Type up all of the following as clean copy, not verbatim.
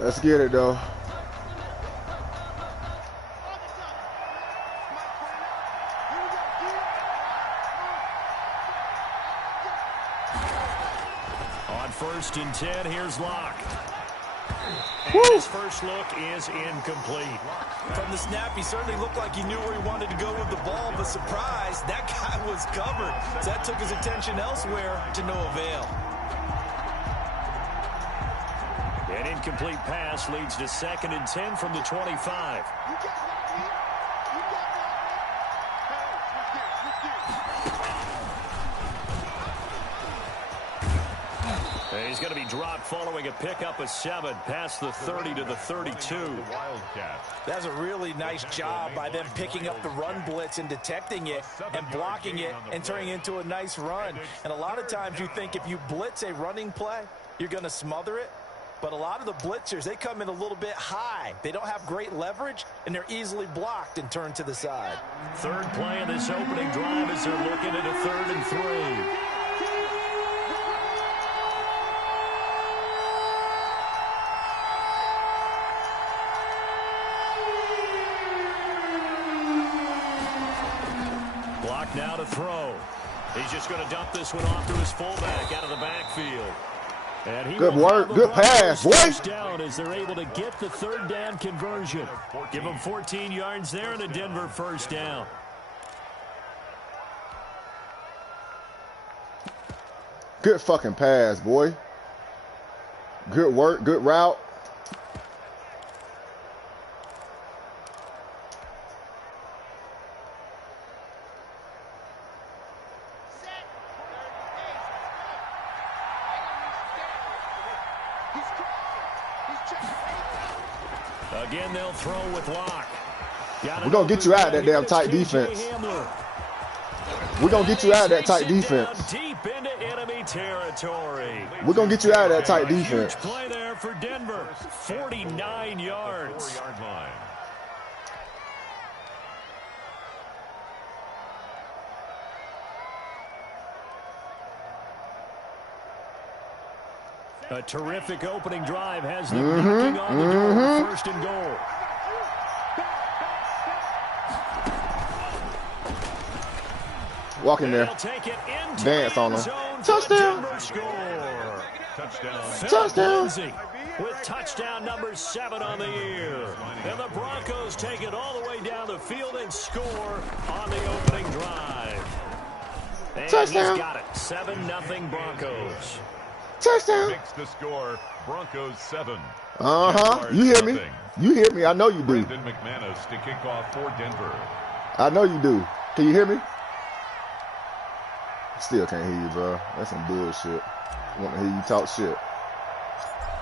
Let's get it, though. On 1st and 10, here's Locke. And his first look is incomplete. From the snap, he certainly looked like he knew where he wanted to go with the ball, but surprise, that guy was covered. So that took his attention elsewhere to no avail. An incomplete pass leads to 2nd and 10 from the 25. He's going to be dropped following a pickup of 7 past the 30 to the 32. That's a really nice job by them picking up the run blitz and detecting it and blocking it and turning it into a nice run. And a lot of times you think if you blitz a running play, you're going to smother it. But a lot of the blitzers, they come in a little bit high. They don't have great leverage, and they're easily blocked and turned to the side. Third play of this opening drive as they're looking at a 3rd and 3. Now to throw. He's just going to dump this one off to his fullback out of the backfield. And he good work, good pass, boy. Down as they're able to get the 3rd down conversion. Give them 14 yards there and a Denver 1st down. Good fucking pass, boy. Good work, good route. Again, they'll throw with Locke. We're going to get you out of that damn tight defense. We're going to get you out of that tight defense. Deep into enemy territory. We're going to get you out of that tight defense. Huge play there for Denver. 49 yards. 4-yard line. A terrific opening drive has them knocking on the door. 1st and goal. Walk in there. Dance on them. Touchdown. Touchdown. With touchdown number 7 on the year. And the Broncos take it all the way down the field and score on the opening drive. And touchdown. He's got it. 7-0 Broncos. Touchdown. Makes the score. Broncos 7. You hear me? You hear me? I know you do. Brandon McManus to kick off for Denver. I know you do. Can you hear me? Still can't hear you, bro. That's some bullshit. I want to hear you talk shit.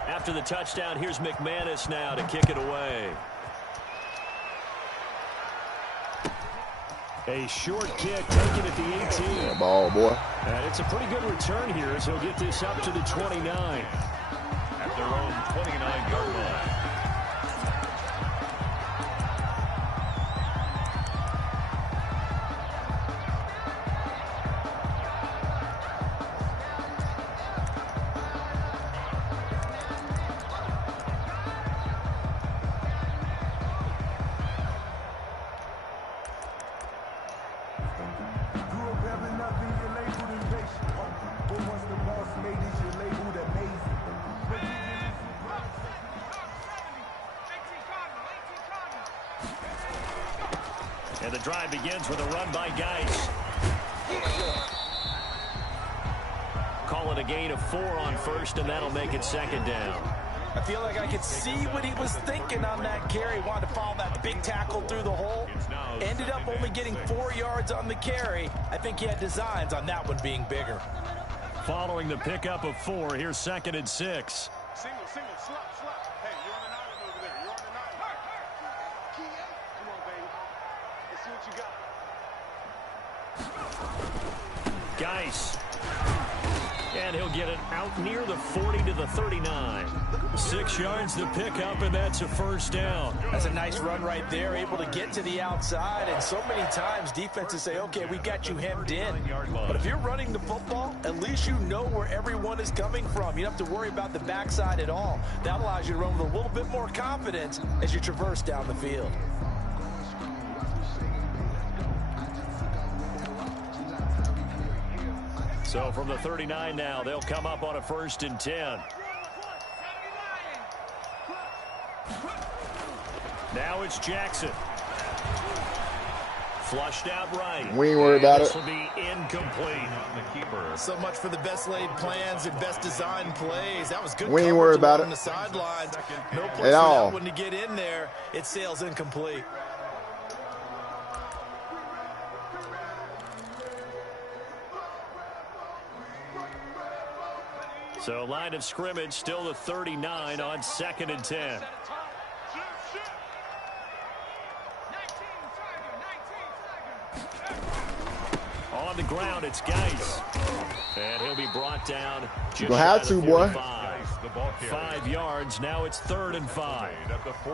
After the touchdown, here's McManus now to kick it away. A short kick taken at the 18. Yeah, ball, boy. And it's a pretty good return here as he'll get this up to the 29. At their own 29-yard line. And the drive begins with a run by Geis. Call it a gain of 4 on 1st, and that'll make it 2nd down. I feel like I could see what he was thinking on that carry. Wanted to follow that big tackle through the hole. Ended up only getting 4 yards on the carry. I think he had designs on that one being bigger. Following the pickup of 4, here's 2nd and 6. Single, slot. Hey, you're on an island over there. You're on an island. Come on, baby. Let's see what you got. Geis. And he'll get it out near the 40 to the 39. 6 yards to pick up, and that's a first down. That's a nice run right there, able to get to the outside. And so many times defenses say, okay, we got you hemmed in. But if you're running the football, at least you know where everyone is coming from. You don't have to worry about the backside at all. That allows you to run with a little bit more confidence as you traverse down the field. So from the 39 now, they'll come up on a 1st and 10. Now it's Jackson. Flushed out right. We ain't worried about this it. This will be incomplete. The keeper. So much for the best laid plans and best designed plays. That was good. We ain't worried about on it the sidelines. No place at for all. that one to get in there. It sails incomplete. So line of scrimmage still the 39 on 2nd and 10. On the ground, it's Geis. And he'll be brought down just You'll have to, boy. 5 yards. Now it's 3rd and 5.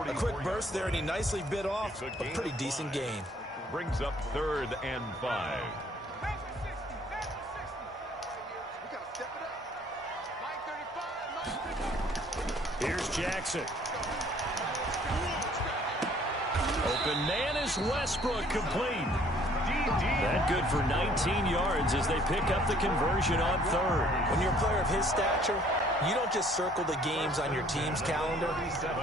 A quick burst there, and he nicely bit off a pretty decent gain. Brings up 3rd and 5. Here's Jackson. Open man is Westbrook, complete. That good for 19 yards as they pick up the conversion on 3rd. When you're a player of his stature, you don't just circle the games on your team's calendar.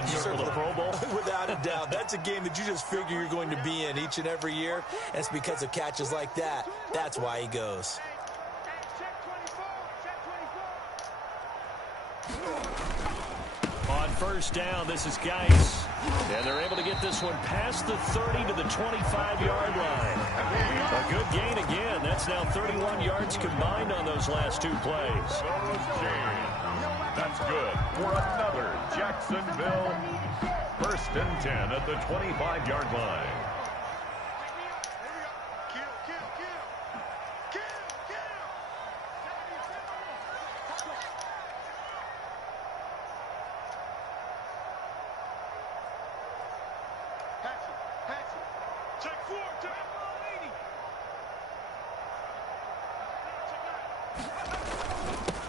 You circle the Pro Bowl. Without a doubt. That's a game that you just figure you're going to be in each and every year. And it's because of catches like that. That's why he goes. On 1st down, this is Geis. And they're able to get this one past the 30 to the 25-yard line. A good gain again. That's now 31 yards combined on those last 2 plays. That's good for another Jacksonville 1st and 10 at the 25-yard line.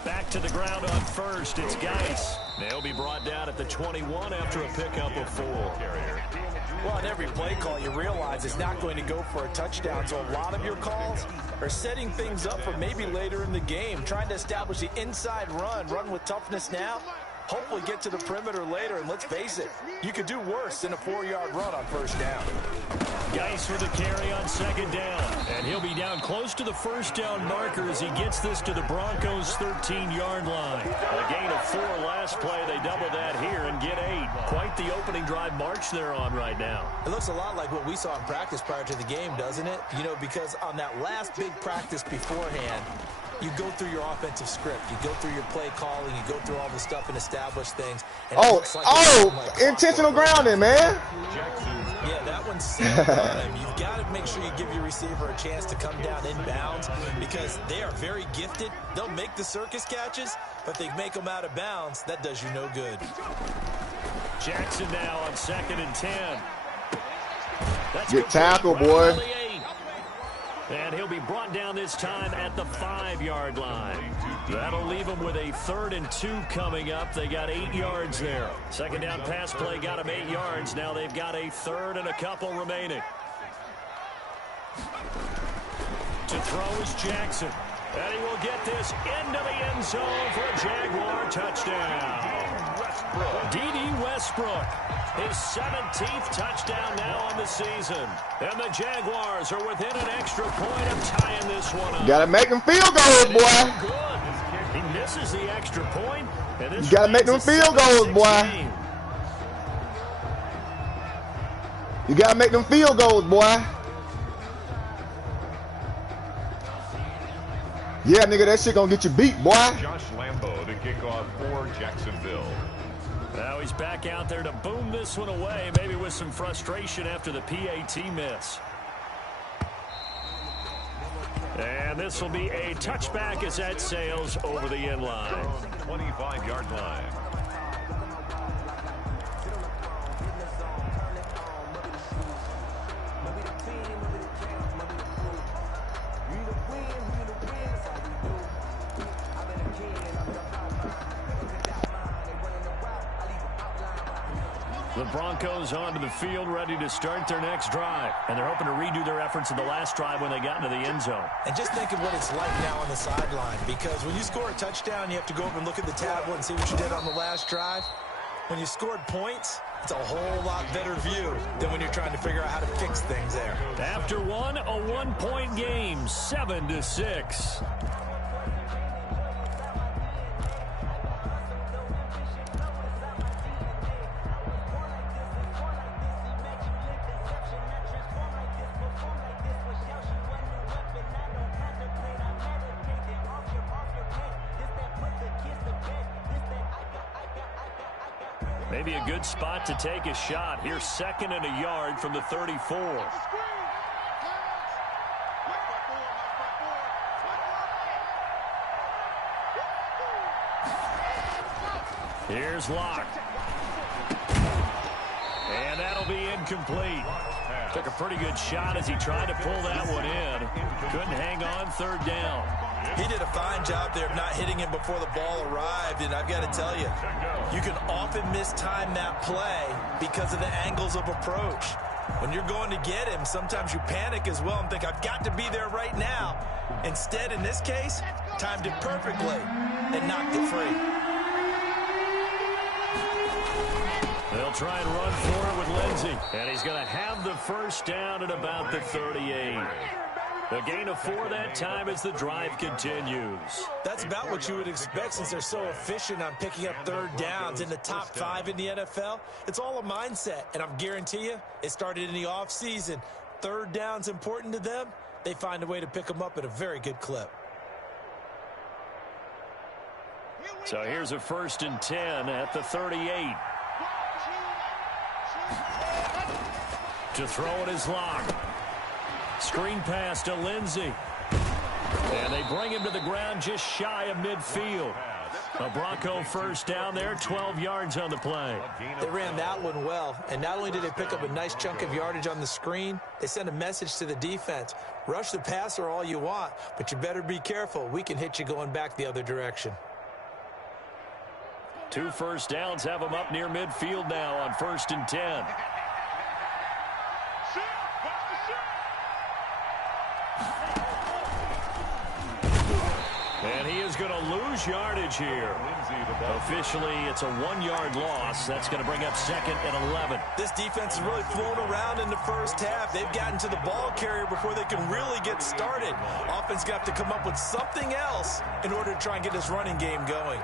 Back to the ground on 1st, it's Geis. They'll be brought down at the 21 after a pickup of 4. Well, on every play call, you realize it's not going to go for a touchdown. So a lot of your calls are setting things up for maybe later in the game, trying to establish the inside run with toughness now. Hopefully get to the perimeter later, and let's face it, you could do worse than a 4-yard run on 1st down. Geis with a carry on 2nd down, and he'll be down close to the 1st down marker as he gets this to the Broncos' 13-yard line. A gain of 4 last play. They double that here and get 8. Quite the opening drive march they're on right now. It looks a lot like what we saw in practice prior to the game, doesn't it? You know, because on that last big practice beforehand, you go through your offensive script. You go through your play calling. You go through all the stuff and establish things. And Intentional grounding, man. Yeah, that one's set on him. You've got to make sure you give your receiver a chance to come down inbounds because they are very gifted. They'll make the circus catches, but they make them out of bounds. That does you no good. Jackson now on 2nd and 10. Get tackled, boy. And he'll be brought down this time at the 5-yard line. That'll leave them with a 3rd and 2 coming up. They got 8 yards there. 2nd down pass play got them 8 yards. Now they've got a 3rd and a couple remaining. To throw is Jackson. And he will get this into the end zone for a Jaguar touchdown. D.D. Westbrook, his 17th touchdown now on the season. And the Jaguars are within an extra point of tying this one up. Gotta make them field goals, boy. Good. He misses the extra point. And this You gotta make them field goals, boy. game. You gotta make them field goals, boy. Yeah, nigga, that shit gonna get you beat, boy. Josh Lambo to kick off for Jacksonville. Now he's back out there to boom this one away, maybe with some frustration after the PAT miss. And this will be a touchback as that sails over the end line. 25-yard line. The Broncos onto the field, ready to start their next drive. And they're hoping to redo their efforts in the last drive when they got into the end zone. And just think of what it's like now on the sideline, because when you score a touchdown, you have to go over and look at the tablet and see what you did on the last drive. When you scored points, it's a whole lot better view than when you're trying to figure out how to fix things there. After one, a one-point game, 7-6. Maybe a good spot to take a shot. Here's 2nd and a yard from the 34. Here's Locke. And that'll be incomplete. Took a pretty good shot as he tried to pull that one in. Couldn't hang on 3rd down. He did a fine job there of not hitting him before the ball arrived, and I've got to tell you, you can often mistime that play because of the angles of approach. When you're going to get him, sometimes you panic as well and think, I've got to be there right now. Instead, in this case, timed it perfectly and knocked it free. They'll try and run for it with Lindsey, and he's going to have the first down at about the 38. A gain of 4 that time as the drive continues. That's about what you would expect since they're so efficient on picking up 3rd downs in the top 5 in the NFL. It's all a mindset, and I'm guarantee you it started in the offseason. 3rd down's important to them. They find a way to pick them up at a very good clip. So here's a 1st and 10 at the 38. To throw it is Locke. Screen pass to Lindsey. And they bring him to the ground just shy of midfield. A Bronco 1st down there, 12 yards on the play. They ran that one well, and not only did they pick up a nice chunk of yardage on the screen, they sent a message to the defense. Rush the passer all you want, but you better be careful. We can hit you going back the other direction. 2 first downs have them up near midfield now on 1st and 10. And he is going to lose yardage here. Officially, it's a 1-yard loss. That's going to bring up 2nd and 11. This defense has really flown around in the first half. They've gotten to the ball carrier before they can really get started. Offense got to come up with something else in order to try and get this running game going.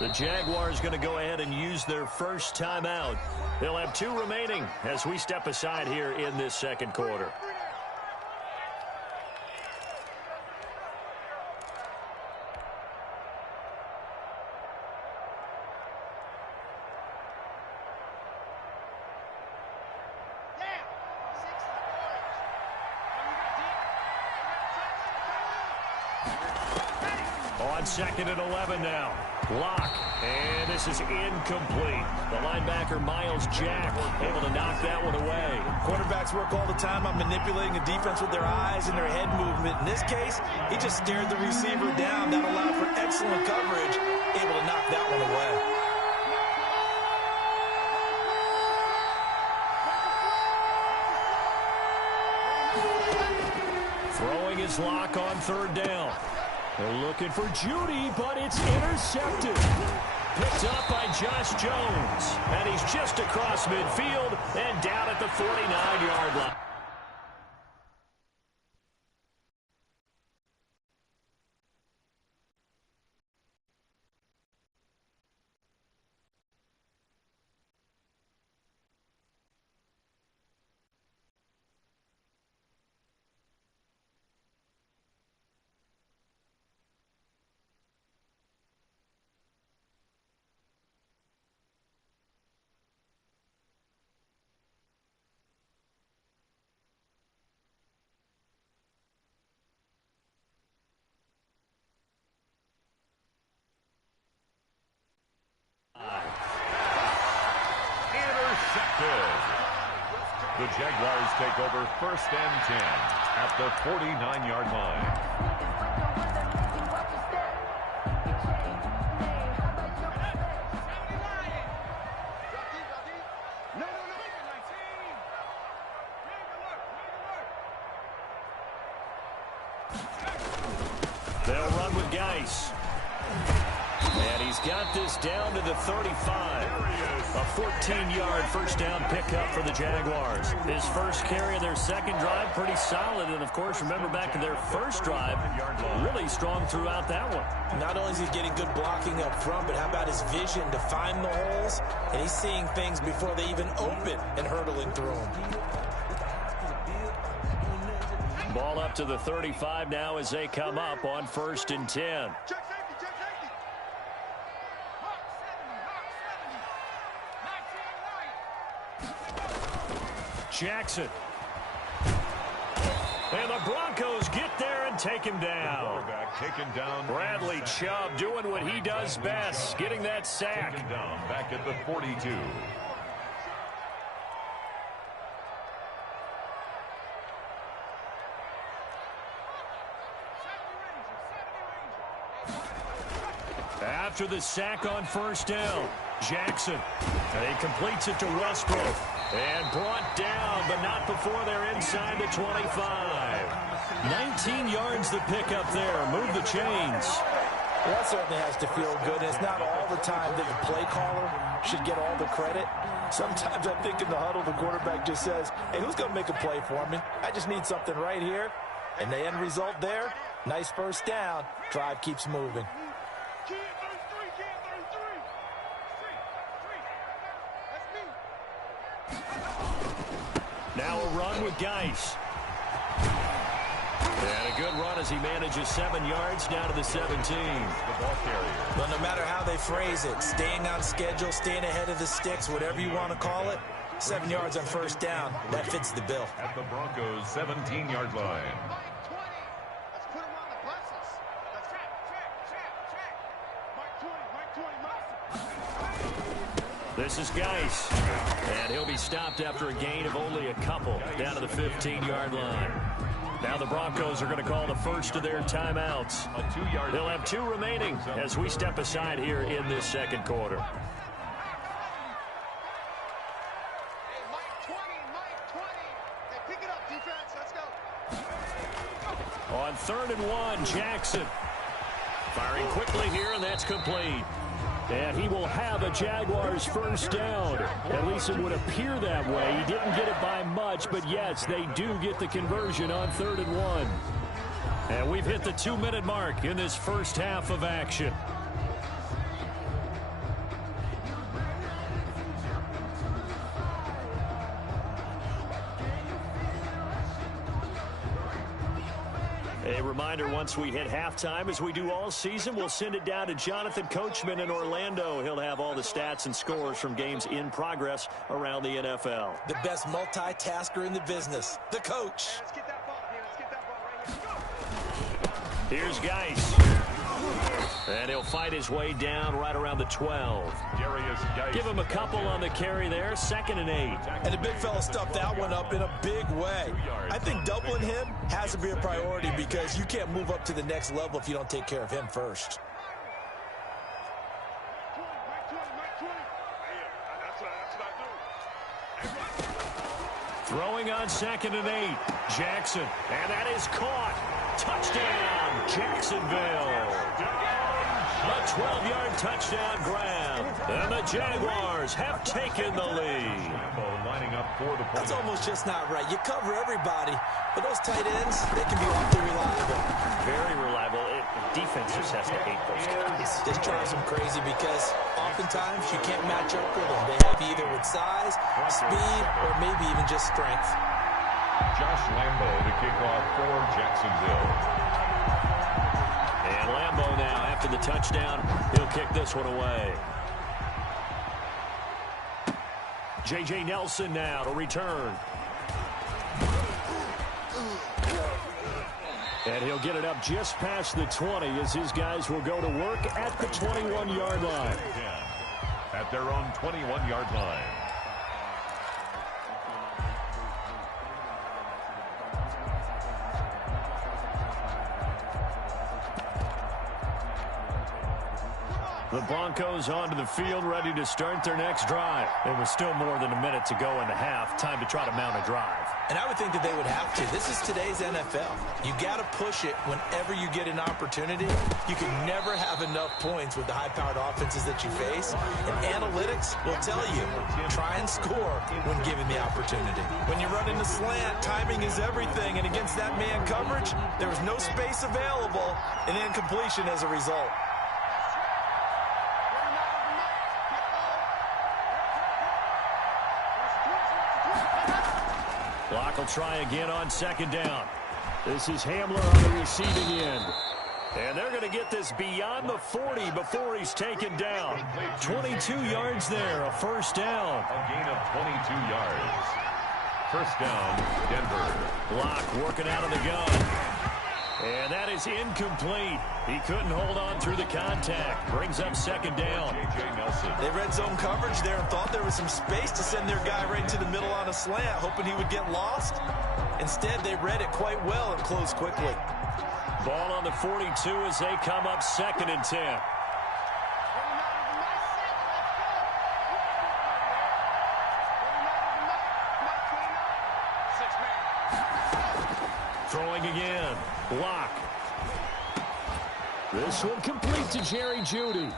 The Jaguars going to go ahead and use their first timeout. They'll have 2 remaining as we step aside here in this 2nd quarter. On 2nd and 11 now. Locke, and this is incomplete. The linebacker, Miles Jack, able to knock that one away. Quarterbacks work all the time on manipulating the defense with their eyes and their head movement. In this case, he just stared the receiver down. That allowed for excellent coverage, able to knock that one away. Throwing his Locke on 3rd down. They're looking for Judy, but it's intercepted. Picked up by Josh Jones. And he's just across midfield and down at the 49-yard line. good. The Jaguars take over 1st and 10 at the 49-yard line. They'll run with Geis. And he's got this down to the 35. A 14-yard first down pickup for the Jaguars. His first carry of their second drive, pretty solid. And, of course, remember back to their first drive, really strong throughout that one. Not only is he getting good blocking up front, but how about his vision to find the holes? And he's seeing things before they even open and hurdling through them. Ball up to the 35 now as they come up on 1st and 10. Jackson. And the Broncos get there and take him down. Taken down. Bradley Chubb doing what he does best, getting that sack. Taken down back at the 42. After the sack on 1st down, Jackson. And he completes it to Westbrook. And brought down, but not before they're inside the 25. 19 yards the pickup there. Move the chains. Well, that certainly has to feel good. It's not all the time that the play caller should get all the credit. Sometimes I think in the huddle, the quarterback just says, hey, who's going to make a play for me? I just need something right here. And the end result there, nice first down. Drive keeps moving. Now a run with Geis. And a good run as he manages 7 yards down to the 17. The ball carrier. Well, no matter how they phrase it, staying on schedule, staying ahead of the sticks, whatever you want to call it, 7 yards on 1st down, that fits the bill. At the Broncos' 17-yard line. This is Geis. And he'll be stopped after a gain of only a couple down to the 15-yard line. Now the Broncos are going to call the first of their timeouts. They'll have 2 remaining as we step aside here in this second quarter. On 3rd and 1, Jackson. Firing quickly here, and that's complete. And he will have a Jaguars first down. At least it would appear that way. He didn't get it by much, but yes, they do get the conversion on 3rd and 1. And we've hit the 2-minute mark in this first half of action. A reminder, once we hit halftime, as we do all season, we'll send it down to Jonathan Coachman in Orlando. He'll have all the stats and scores from games in progress around the NFL. The best multitasker in the business, the coach. Let's get that ball here. Let's get that ball right here. Here's Geis. And he'll fight his way down right around the 12. Give him a couple on the carry there. 2nd and 8. And the big fella stuffed that one up in a big way. I think doubling him has to be a priority because you can't move up to the next level if you don't take care of him first. Throwing on 2nd and 8. Jackson. And that is caught. Touchdown, Jacksonville. A 12-yard touchdown grab. And the Jaguars have taken the lead. Lining up for the That's almost just not right. You cover everybody, but those tight ends, they can be awfully reliable. Very reliable. Defense just has to hate those guys. This drives them crazy because oftentimes you can't match up with them. They have either with size, speed, or maybe even just strength. Josh Lambo to kick off for Jacksonville. And Lambo now, after the touchdown, he'll kick this one away. J.J. Nelson now to return. And he'll get it up just past the 20 as his guys will go to work at the 21-yard line. At their own 21-yard line. The Broncos onto the field, ready to start their next drive. There was still more than a minute to go in the half. Time to try to mount a drive. And I would think that they would have to. This is today's NFL. You got to push it whenever you get an opportunity. You can never have enough points with the high-powered offenses that you face. And analytics will tell you, try and score when given the opportunity. When you're running a slant, timing is everything. And against that man coverage, there was no space available and incompletion as a result. Clock will try again on second down. This is Hamler on the receiving end. And they're going to get this beyond the 40 before he's taken down. 22 yards there, a first down. A gain of 22 yards. First down, Denver. Block working out of the gun. And that is incomplete. He couldn't hold on through the contact. Brings up second down. They red zone coverage there and thought there was some space to send their guy right to the middle on a slant, hoping he would get lost. Instead, they read it quite well and closed quickly. Ball on the 42 as they come up 2nd and 10. Throwing again. Block. This one complete to Jerry Jeudy.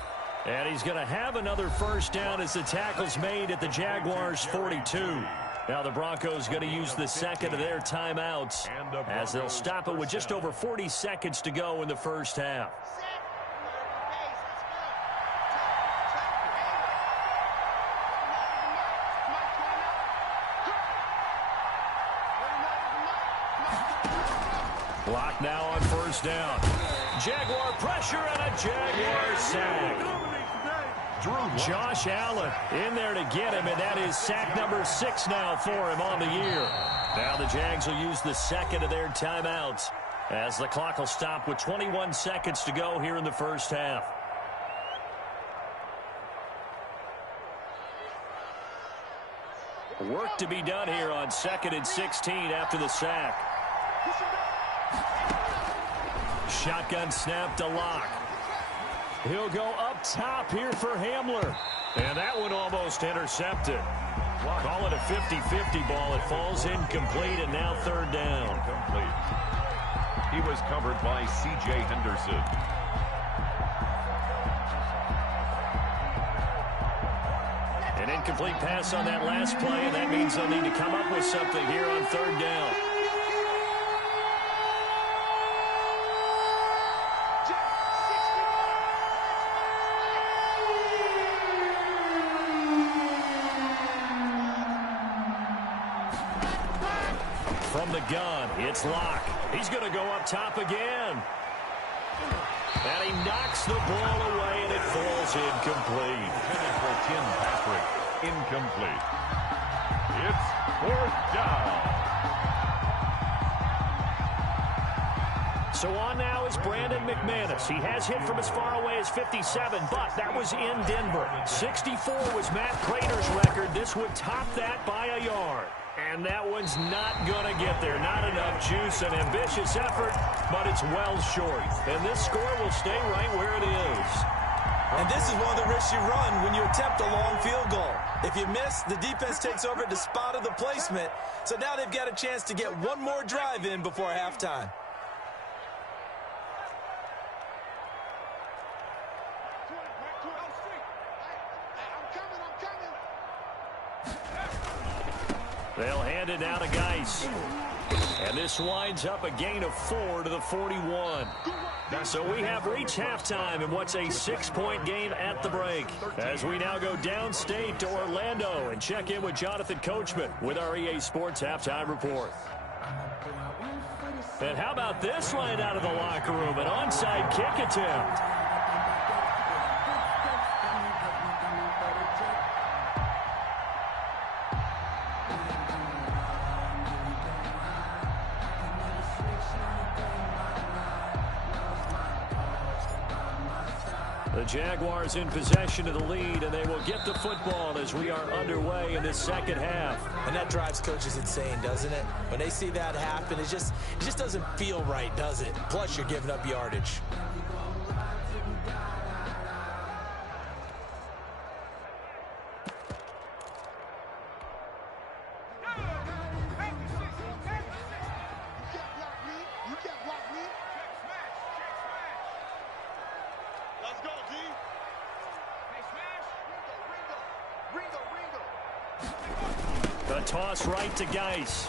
And he's going to have another first down as the tackle's made at the Jaguars' 42. Now the Broncos going to use the second of their timeouts as they'll stop it with just over 40 seconds to go in the first half. Block now on first down. Jaguar pressure and a Jaguar sack. Josh Allen in there to get him, and that is sack number 6 now for him on the year. Now the Jags will use the second of their timeouts as the clock will stop with 21 seconds to go here in the first half. Work to be done here on 2nd and 16 after the sack. Shotgun snap to Locke. He'll go up top here for Hamler. And that one almost intercepted. Call it a 50-50 ball. It falls incomplete, and now 3rd down. Incomplete. He was covered by C.J. Henderson. An incomplete pass on that last play, and that means they'll need to come up with something here on 3rd down. From the gun, it's Locke. He's going to go up top again. And he knocks the ball away, and it falls incomplete. For Tim Patrick, incomplete. It's 4th down. So on now is Brandon McManus. He has hit from as far away as 57, but that was in Denver. 64 was Matt Prater's record. This would top that by a yard. And that one's not going to get there. Not enough juice, an ambitious effort, but it's well short. And this score will stay right where it is. And this is one of the risks you run when you attempt a long field goal. If you miss, the defense takes over at the spot of the placement. So now they've got a chance to get one more drive in before halftime. They'll hand it now to Geis. And this winds up a gain of 4 to the 41. So we have reached halftime in what's a 6-point game at the break. As we now go downstate to Orlando and check in with Jonathan Coachman with our EA Sports Halftime Report. And how about this right out of the locker room? An onside kick attempt. The Jaguars in possession of the lead, and they will get the football as we are underway in this second half. And that drives coaches insane, doesn't it? When they see that happen, it just doesn't feel right, does it? Plus, you're giving up yardage. The toss right to Geis.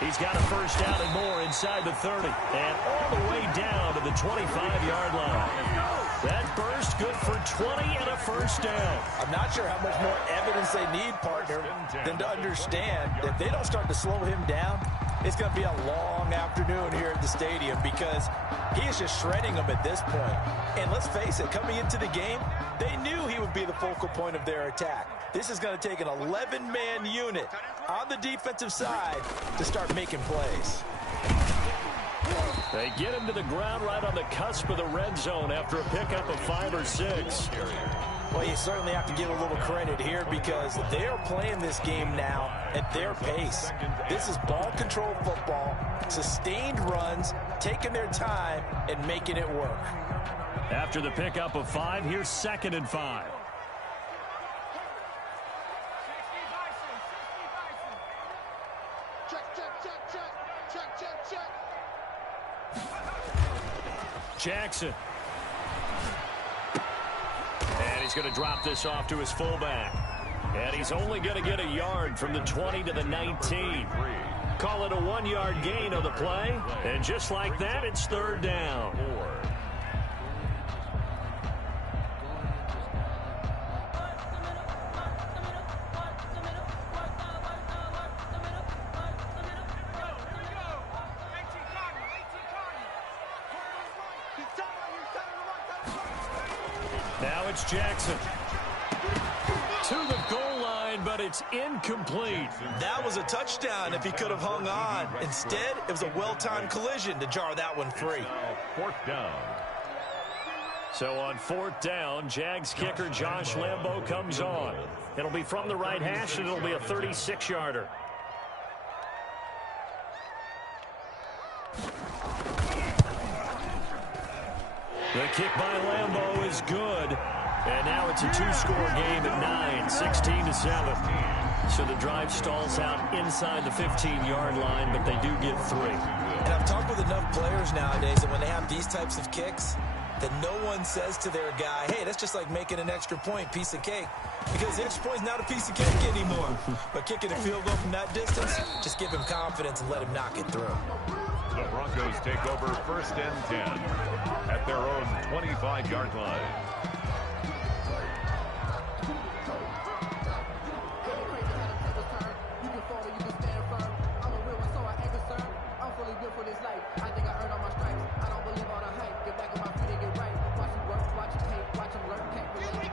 He's got a first down and more inside the 30. And all the way down to the 25-yard line. That burst good for 20 and a first down. I'm not sure how much more evidence they need, partner, than to understand that if they don't start to slow him down, it's going to be a long afternoon here at the stadium because he is just shredding them at this point. And let's face it, coming into the game, they knew he would be the focal point of their attack. This is going to take an 11-man unit on the defensive side to start making plays. They get him to the ground right on the cusp of the red zone after a pickup of 5 or 6. Well, you certainly have to give a little credit here because they are playing this game now at their pace. This is ball control football, sustained runs, taking their time and making it work. After the pickup of 5, here's 2nd and 5. Jackson. And he's going to drop this off to his fullback. And he's only going to get a yard from the 20 to the 19. Call it a 1-yard gain on the play. And just like that, it's 3rd down. Now it's Jackson. To the goal line, but it's incomplete. That was a touchdown if he could have hung on. Instead, it was a well-timed collision to jar that one free. 4th down. So on 4th down, Jags kicker Josh Lambo comes on. It'll be from the right hash, and it'll be a 36-yarder. The kick by Lambo is good. And now it's a 2-score game at 9, 16-7. So the drive stalls out inside the 15-yard line, but they do get 3. And I've talked with enough players nowadays that when they have these types of kicks, that no one says to their guy, hey, that's just like making an extra point, piece of cake. Because the extra point is not a piece of cake anymore. But kicking a field goal from that distance, just give him confidence and let him knock it through. The Broncos take over 1st and 10 at their own 25-yard line.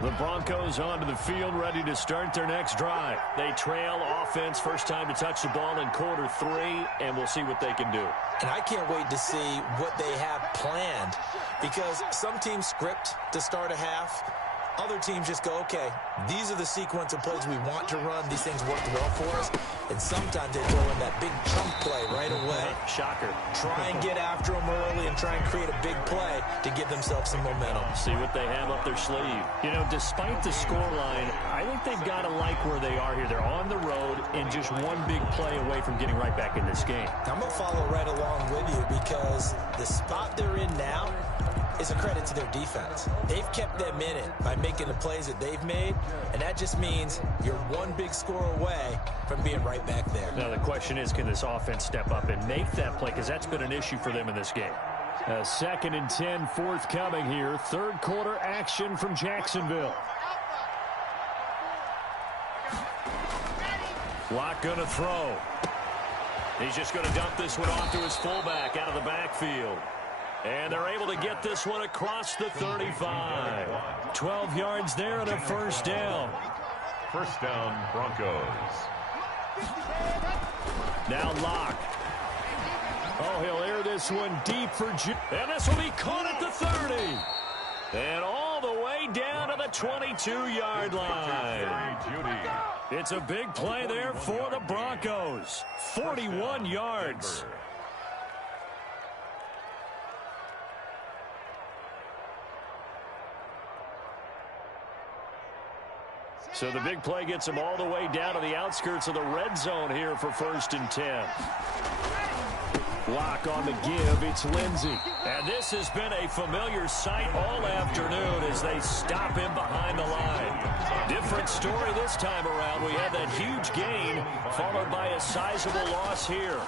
The Broncos onto the field, ready to start their next drive. They trail offense, first time to touch the ball in quarter 3, and we'll see what they can do. And I can't wait to see what they have planned because some teams script to start a half. Other teams just go, okay, these are the sequence of plays we want to run. These things work well for us. And sometimes they throw in that big chunk play right away. Shocker. Try and get after them early and try and create a big play to give themselves some momentum. See what they have up their sleeve. You know, despite the scoreline, I think they've got to like where they are here. They're on the road and just one big play away from getting right back in this game. I'm going to follow right along with you because the spot they're in now is a credit to their defense. They've kept them in it by making the plays that they've made, and that just means you're one big score away from being right back there. Now the question is, can this offense step up and make that play? Because that's been an issue for them in this game. 2nd and 10 forthcoming here. 3rd quarter action from Jacksonville. Lock gonna throw. He's just gonna dump this one off to his fullback out of the backfield. And they're able to get this one across the 35. 12 yards there and a first down. 1st down, Broncos. Now Locke. Oh, he'll air this one deep for Judy. And this will be caught at the 30. And all the way down to the 22-yard line. It's a big play there for the Broncos. 41 yards. So the big play gets them all the way down to the outskirts of the red zone here for 1st and 10. Lock on the give, it's Lindsey. And this has been a familiar sight all afternoon as they stop him behind the line. Different story this time around. We had that huge gain followed by a sizable loss here.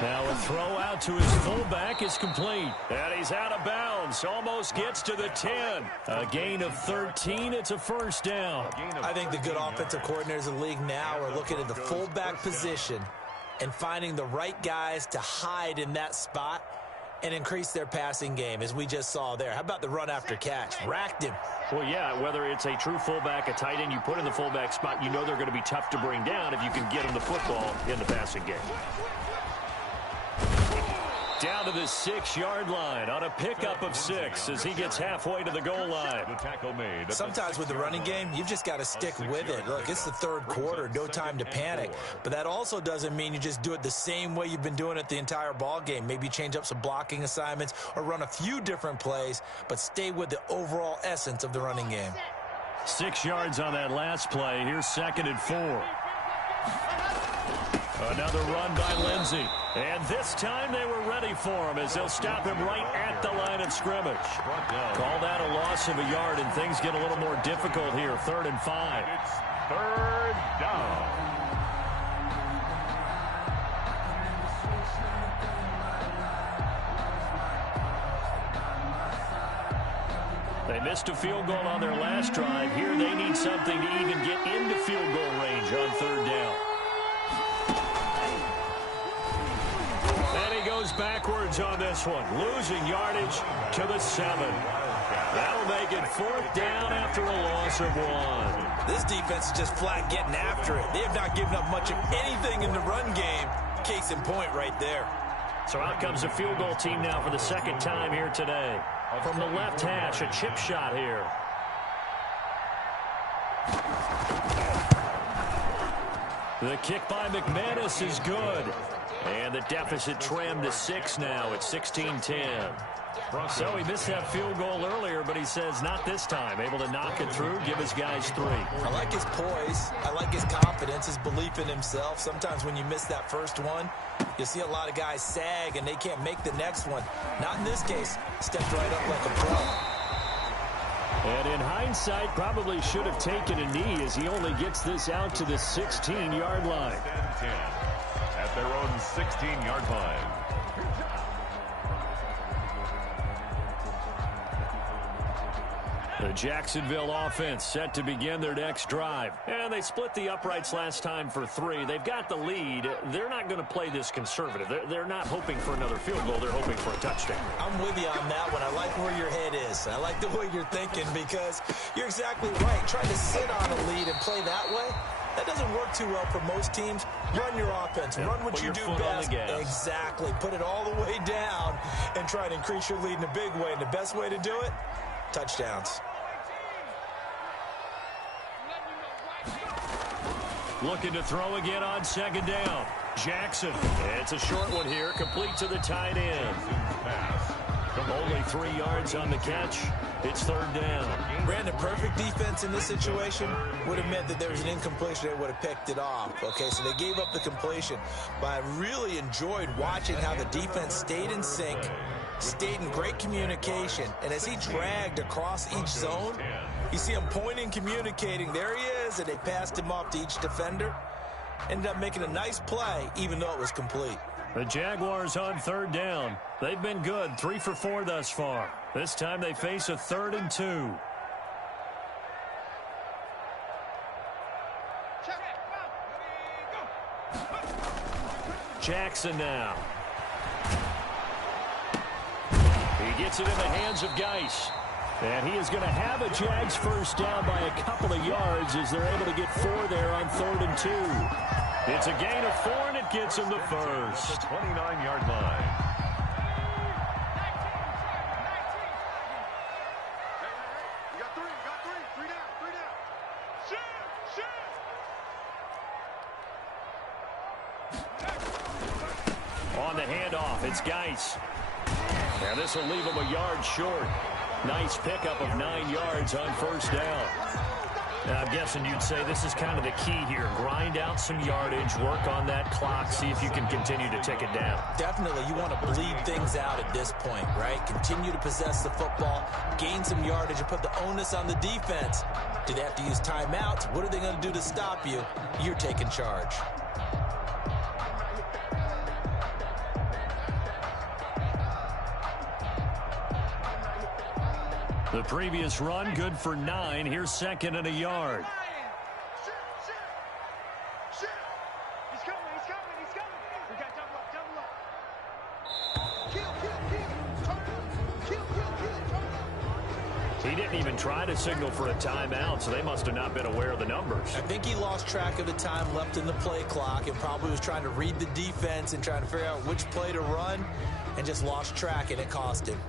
Now a throw out to his fullback is complete. And he's out of bounds. Almost gets to the 10. A gain of 13. It's a first down. I think the good offensive coordinators in the league now are looking at the fullback position and finding the right guys to hide in that spot and increase their passing game, as we just saw there. How about the run after catch? Racked him. Well, yeah, whether it's a true fullback, a tight end you put in the fullback spot, you know they're going to be tough to bring down if you can get them the football in the passing game. Down to the 6-yard line on a pickup of 6 as he gets halfway to the goal line. Sometimes with the running game, you've just got to stick with it. Look, it's the third quarter, no time to panic. But that also doesn't mean you just do it the same way you've been doing it the entire ball game. Maybe change up some blocking assignments or run a few different plays, but stay with the overall essence of the running game. 6 yards on that last play. Here's 2nd and 4. Another run by Lindsey. And this time they were ready for him as they'll stop him right at the line of scrimmage. Call that a loss of a yard, and things get a little more difficult here. 3rd and 5. It's 3rd down. They missed a field goal on their last drive. Here they need something to even get into field goal range on 3rd down. Backwards on this one, losing yardage to the 7. That'll make it 4th down after a loss of 1. This defense is just flat getting after it. They have not given up much of anything in the run game. Case in point right there. So out comes a field goal team now for the 2nd time here today. From the left hash, a chip shot here. The kick by McManus is good. And the deficit trimmed to 6 now at 16-10. So he missed that field goal earlier, but he says not this time. Able to knock it through, give his guys 3. I like his poise. I like his confidence, his belief in himself. Sometimes when you miss that first one, you see a lot of guys sag and they can't make the next one. Not in this case. Stepped right up like a pro. And in hindsight, probably should have taken a knee as he only gets this out to the 16-yard line. 10. At their own 16-yard line. The Jacksonville offense set to begin their next drive. And they split the uprights last time for 3. They've got the lead. They're not going to play this conservative. They're not hoping for another field goal. They're hoping for a touchdown. I'm with you on that one. I like where your head is. I like the way you're thinking because you're exactly right. Trying to sit on a lead and play that way, that doesn't work too well for most teams. Run your offense. Run what you do best. Exactly. Put it all the way down and try to increase your lead in a big way. And the best way to do it, touchdowns. Looking to throw again on 2nd down. Jackson. It's a short one here. Complete to the tight end. Only 3 yards on the catch. It's 3rd down. Brandon, perfect defense in this situation would have meant that there was an incompletion. They would have picked it off. Okay, so they gave up the completion. But I really enjoyed watching how the defense stayed in sync, stayed in great communication. And as he dragged across each zone, you see him pointing, communicating. There he is, and they passed him off to each defender. Ended up making a nice play, even though it was complete. The Jaguars on 3rd down. They've been good, 3 for 4 thus far. This time they face a 3rd and 2. Jackson now. He gets it in the hands of Geis. And he is going to have a Jags first down by a couple of yards as they're able to get 4 there on 3rd and 2. It's a gain of 4, and it gets him the first. The 29-yard line. You got 3 down. Shoot. On the handoff, it's Geis. And this will leave him a yard short. Nice pickup of 9 yards on 1st down. I'm guessing you'd say this is kind of the key here. Grind out some yardage, work on that clock, see if you can continue to tick it down. Definitely, you want to bleed things out at this point, right? Continue to possess the football, gain some yardage, and put the onus on the defense. Do they have to use timeouts? What are they going to do to stop you? You're taking charge. The previous run, good for 9. Here's second and a yard. He's coming. We got double up. Kill. Turn up. Kill. Turn up. He didn't even try to signal for a timeout, so they must have not been aware of the numbers. I think he lost track of the time left in the play clock and probably was trying to read the defense and trying to figure out which play to run and just lost track, and it cost him.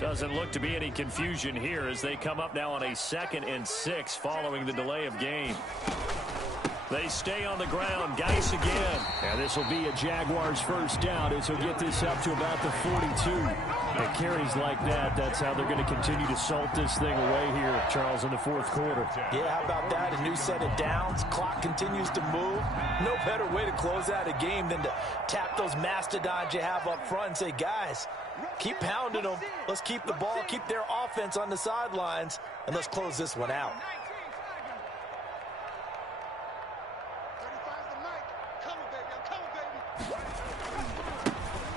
Doesn't look to be any confusion here as they come up now on a 2nd and 6 following the delay of game. They stay on the ground. Geis again. And this will be a Jaguars first down as he'll get this up to about the 42. It carries like that. That's how they're going to continue to salt this thing away here, Charles, in the fourth quarter. Yeah, how about that? A new set of downs. Clock continues to move. No better way to close out a game than to tap those mastodons you have up front and say, guys, keep pounding them. Let's keep the ball, keep their offense on the sidelines, and let's close this one out.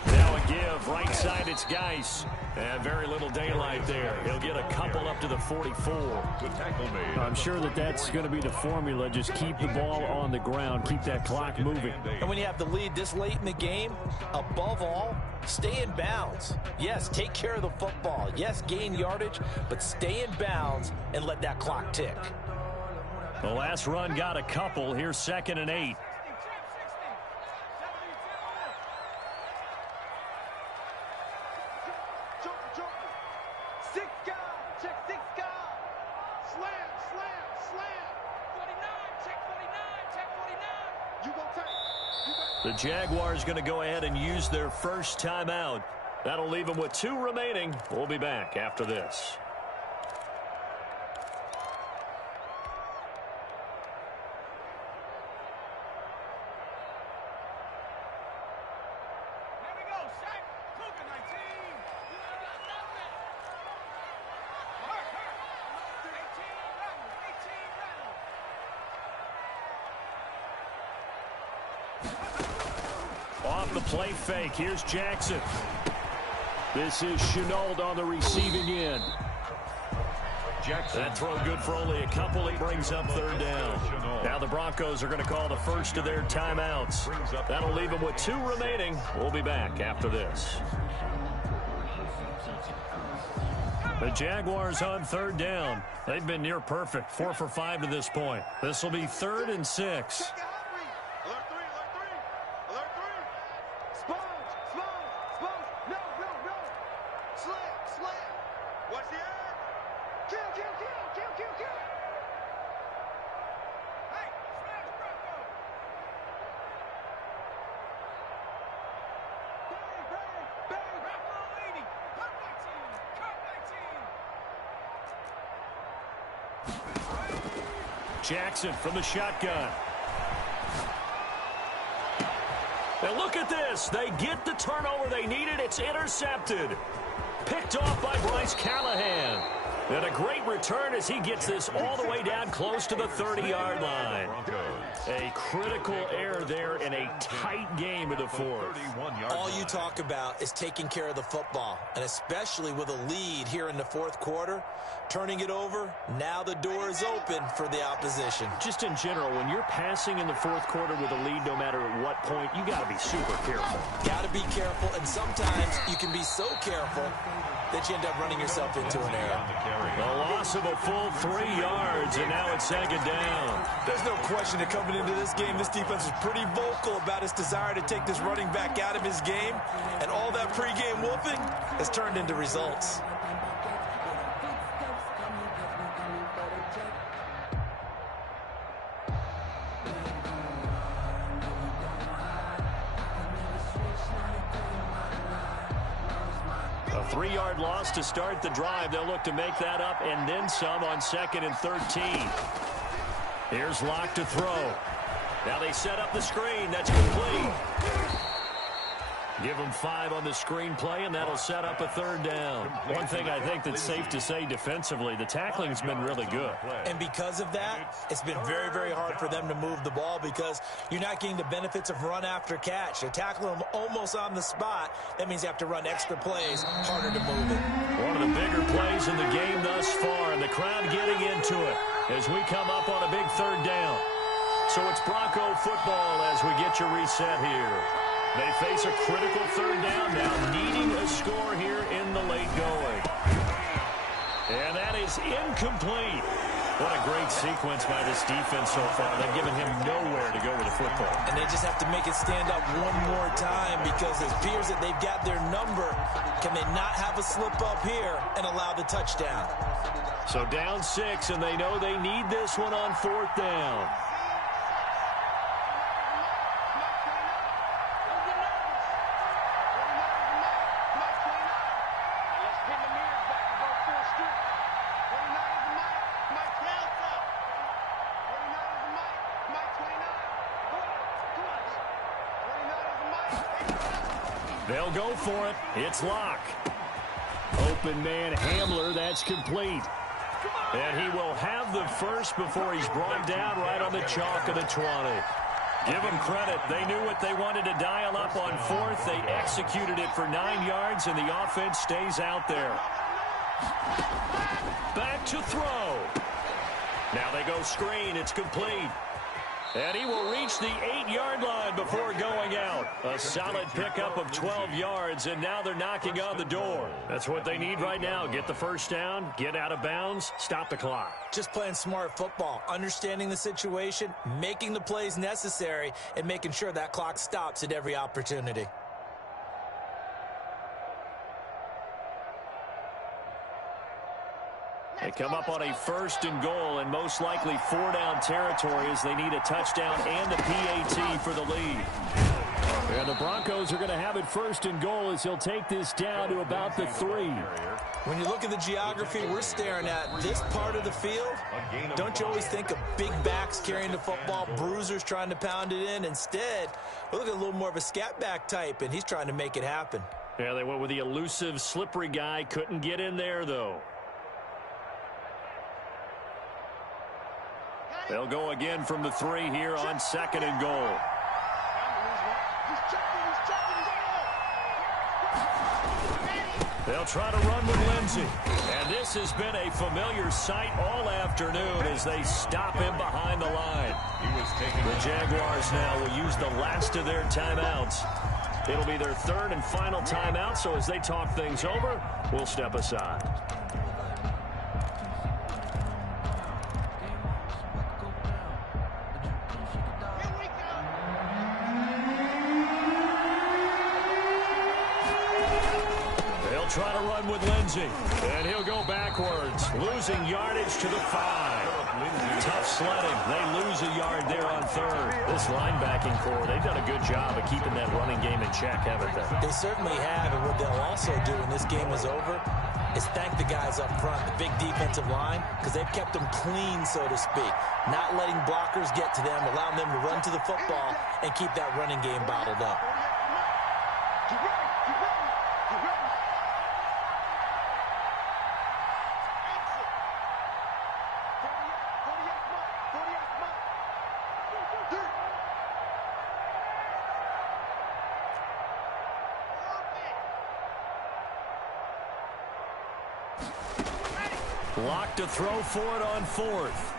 Now a give. Right side, it's Geis. And very little daylight there. He'll get a couple up to the 44. The tackle made. I'm sure that's going to be the formula. Just keep the ball on the ground. Keep that clock moving. And when you have the lead this late in the game, above all, stay in bounds. Yes, take care of the football. Yes, gain yardage, but stay in bounds and let that clock tick. The last run got a couple. Here's 2nd and 8. The Jaguars going to go ahead and use their first timeout. That'll leave them with 2 remaining. We'll be back after this. Off the play fake, here's Jackson. This is Chenault on the receiving end. Jackson. That throw good for only a couple. It brings up 3rd down. Now the Broncos are going to call the first of their timeouts. That'll leave them with 2 remaining. We'll be back after this. The Jaguars on 3rd down. They've been near perfect. 4 for 5 to this point. This will be 3rd and 6. Jackson from the shotgun. And look at this. They get the turnover they needed. It's intercepted. Picked off by Bryce Callahan. And a great return as he gets this all the way down close to the 30-yard line. A critical error there in a tight game of the fourth. All you talk about is taking care of the football, and especially with a lead here in the fourth quarter, turning it over, now the door is open for the opposition. Just in general, when you're passing in the fourth quarter with a lead, no matter at what point, you got to be super careful. Got to be careful, and sometimes you can be so careful that you end up running yourself into an error. The loss of a full 3 yards, and now it's 2nd down. There's no question that coming into this game, this defense was pretty vocal about its desire to take this running back out of his game, and all that pregame wolfing has turned into results. A 3-yard loss to start the drive. They'll look to make that up and then some on 2nd and 13. Here's Locke to throw. Now they set up the screen. That's complete. Give them 5 on the screenplay, and that'll set up a third down. One thing I think that's safe to say defensively, the tackling's been really good. And because of that, it's been very, very hard for them to move the ball because you're not getting the benefits of run after catch. They're tackling them almost on the spot. That means you have to run extra plays, harder to move it. One of the bigger plays in the game thus far, and the crowd getting into it as we come up on a big third down. So it's Bronco football as we get your reset here. They face a critical third down now, needing a score here in the late going. And that is incomplete. What a great sequence by this defense so far. They've given him nowhere to go with the football. And they just have to make it stand up one more time because it appears that they've got their number. Can they not have a slip up here and allow the touchdown? So down 6, and they know they need this one on 4th down. They'll go for it. It's Locke. Open man Hamler. That's complete. And he will have the first before he's brought down right on the chalk of the 20. Give them credit. They knew what they wanted to dial up on 4th. They executed it for 9 yards, and the offense stays out there. Back to throw. Now they go screen. It's complete. And he will reach the 8-yard line before going out. A solid pickup of 12 yards, and now they're knocking on the door. That's what they need right now. Get the first down, get out of bounds, stop the clock. Just playing smart football, understanding the situation, making the plays necessary, and making sure that clock stops at every opportunity. They come up on a 1st and goal, and most likely 4-down territory as they need a touchdown and a PAT for the lead. And the Broncos are going to have it 1st and goal as he'll take this down to about the 3. When you look at the geography we're staring at, this part of the field, don't you always think of big backs carrying the football, bruisers trying to pound it in? Instead, we look at a little more of a scat back type, and he's trying to make it happen. Yeah, they went with the elusive, slippery guy. Couldn't get in there, though. They'll go again from the 3 here on 2nd and goal. They'll try to run with Lindsey. And this has been a familiar sight all afternoon as they stop him behind the line. The Jaguars now will use the last of their timeouts. It'll be their 3rd and final timeout, so as they talk things over, we'll step aside. Try to run with Lindsey, and he'll go backwards, losing yardage to the 5. Tough sledding. They lose a yard there on 3rd. This linebacking core, they've done a good job of keeping that running game in check, haven't they? They certainly have, and what they'll also do when this game is over is thank the guys up front, the big defensive line, because they've kept them clean, so to speak, not letting blockers get to them, allowing them to run to the football and keep that running game bottled up. Locke to throw for it on 4th.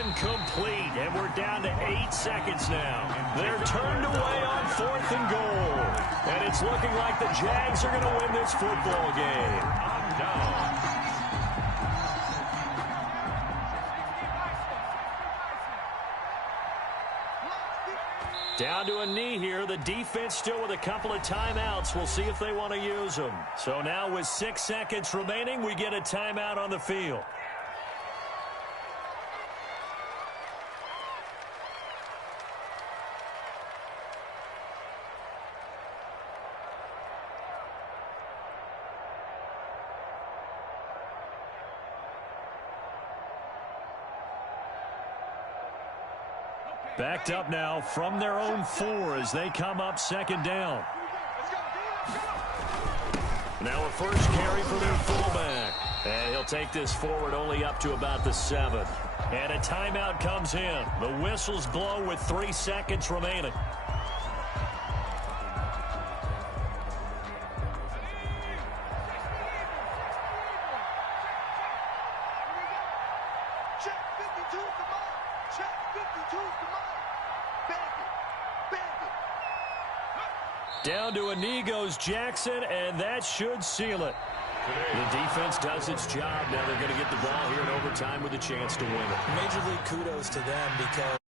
Incomplete, and we're down to 8 seconds now. They're turned away on 4th and goal. And it's looking like the Jags are going to win this football game. Down to a knee here. The defense still with a couple of timeouts. We'll see if they want to use them. So now with 6 seconds remaining, we get a timeout on the field. Backed up now from their own 4 as they come up second down. Now a first carry for their fullback. And he'll take this forward only up to about the 7. And a timeout comes in. The whistles blow with 3 seconds remaining. Check 52's the mark. Check 52's the mark. Bang it. Down to a knee goes Jackson, and that should seal it. The defense does its job. Now they're going to get the ball here in overtime with a chance to win it. Major league kudos to them because